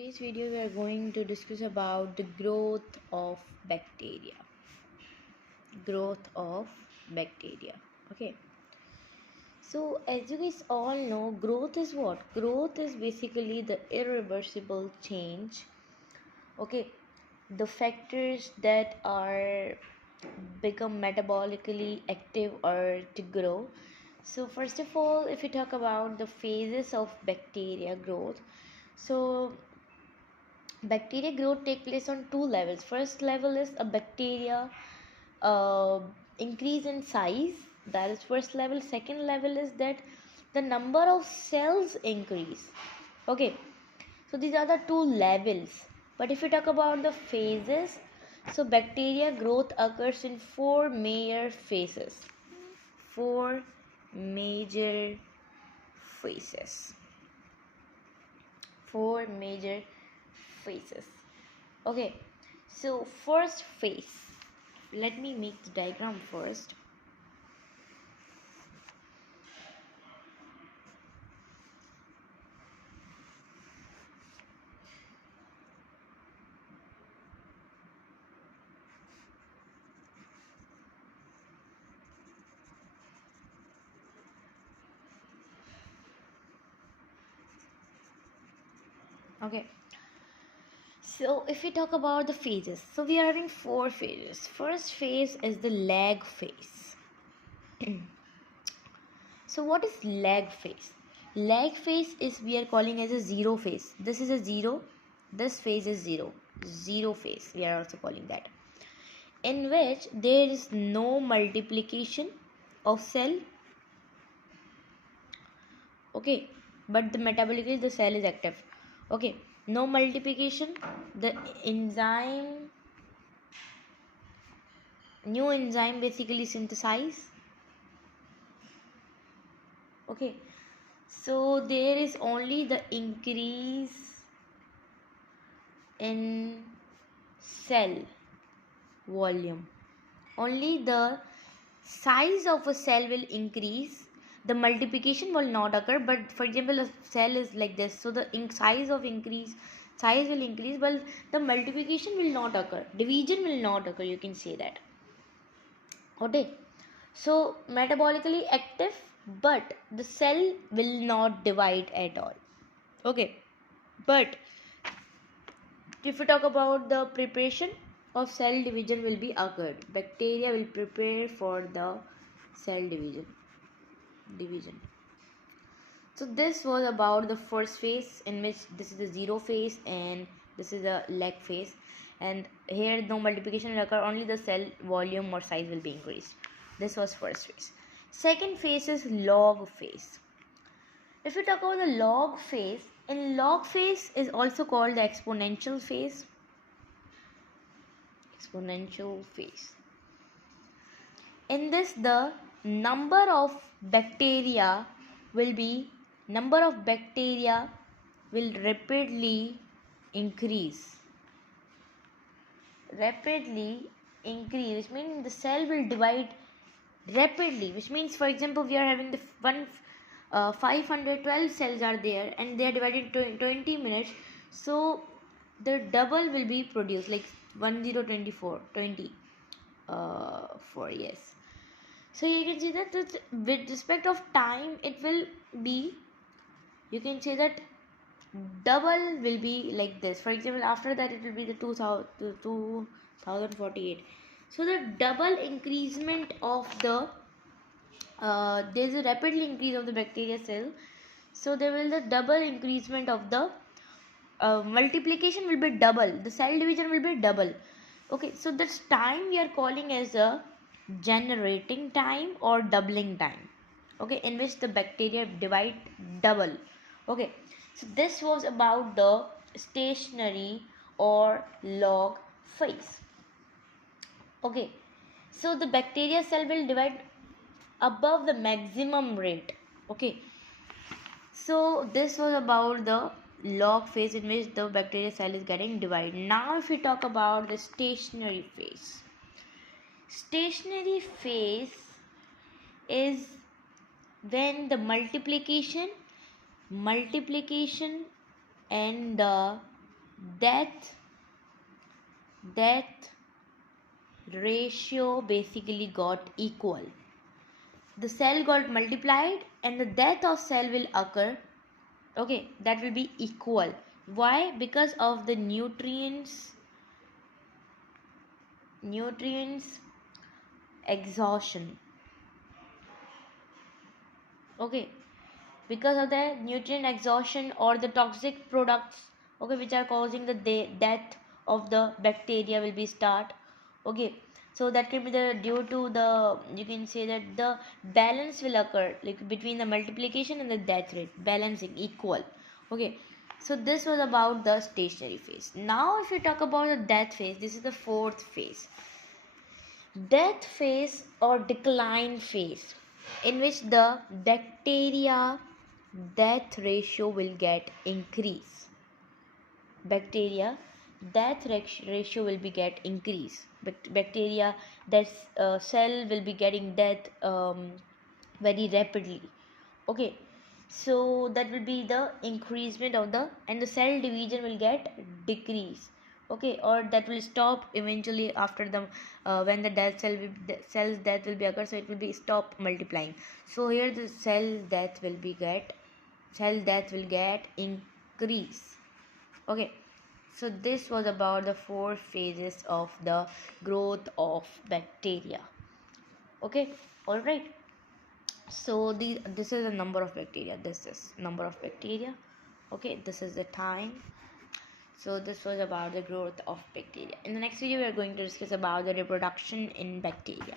today's video we are going to discuss about the growth of bacteria. Okay, so as you guys all know, growth is what? Growth is basically the irreversible change. Okay, the factors that are become metabolically active or to grow. So first of all, if we talk about the phases of bacteria growth, so bacteria growth take place on two levels. First level is a bacteria uh, increase in size, that is first level. Second level is that the number of cells increase. Okay, so these are the two levels. But if we talk about the phases, so bacteria growth occurs in four major phases four major phases. Okay, so first phase, let me make the diagram first. Okay, so if we talk about the phases, so we are having four phases. First phase is the lag phase. So what is lag phase? Lag phase is we are calling as a zero phase. This is a zero, this phase is zero phase we are also calling that, in which there is no multiplication of cell. Okay, but the metabolically the cell is active. Okay, no multiplication, the new enzyme basically synthesize. Okay, so there is only the increase in cell volume, only the size of a cell will increase, the multiplication will not occur. But for example, a cell is like this, so the size will increase, but the multiplication will not occur, division will not occur, you can say that. Okay, so metabolically active, but the cell will not divide at all. Okay, but if we talk about the preparation of cell division will be occurred, bacteria will prepare for the cell division. So this was about the first phase, in which this is the zero phase and this is the lag phase, and here no multiplication will occur, only the cell volume or size will be increased. This was first phase. Second phase is log phase. If we talk about the log phase, in log phase is also called the exponential phase. In this, the number of bacteria will rapidly increase, which means the cell will divide rapidly, which means, for example, we are having the 512 cells are there and they are divided into 20 minutes, so the double will be produced, like 1024 20 4, yes. So you can see that with respect of time it will be, you can say that double will be like this. For example, after that it will be the 2048. So the double increasement of the there's a rapidly increase of the bacteria cell, so there will the double increasement of the multiplication will be double, the cell division will be double. Okay, so this time we are calling as a generating time or doubling time. Okay, in which the bacteria divide double. Okay, so this was about the stationary or log phase. Okay, so the bacteria cell will divide above the maximum rate. Okay, so this was about the log phase, in which the bacteria cell is getting divided. Now if we talk about the stationary phase, is when the multiplication and the death ratio basically got equal. The cell got multiplied and the death of cell will occur. Okay, that will be equal. Why? Because of the nutrients exhaustion. Okay, because of the nutrient exhaustion or the toxic products, okay, which are causing the death of the bacteria will be start. Okay, so that can be the due to the, you can say that the balance will occur like between the multiplication and the death rate, balancing equal. Okay, so this was about the stationary phase. Now if you talk about the death phase, this is the fourth phase, death phase or decline phase, in which the bacteria death ratio will get increase. Bacteria death ratio will be get increase. Bacteria that cell will be getting death very rapidly. Okay, so that will be the increasement of the, and the cell division will get decrease. Okay, or that will stop eventually after the when the cell's death will be occur, so it will be stop multiplying. So here the cell death will get increase. Okay, so this was about the four phases of the growth of bacteria. Okay, all right. So this is the number of bacteria. This is number of bacteria. Okay, this is the time. So this was about the growth of bacteria. In the next video, we are going to discuss about the reproduction in bacteria.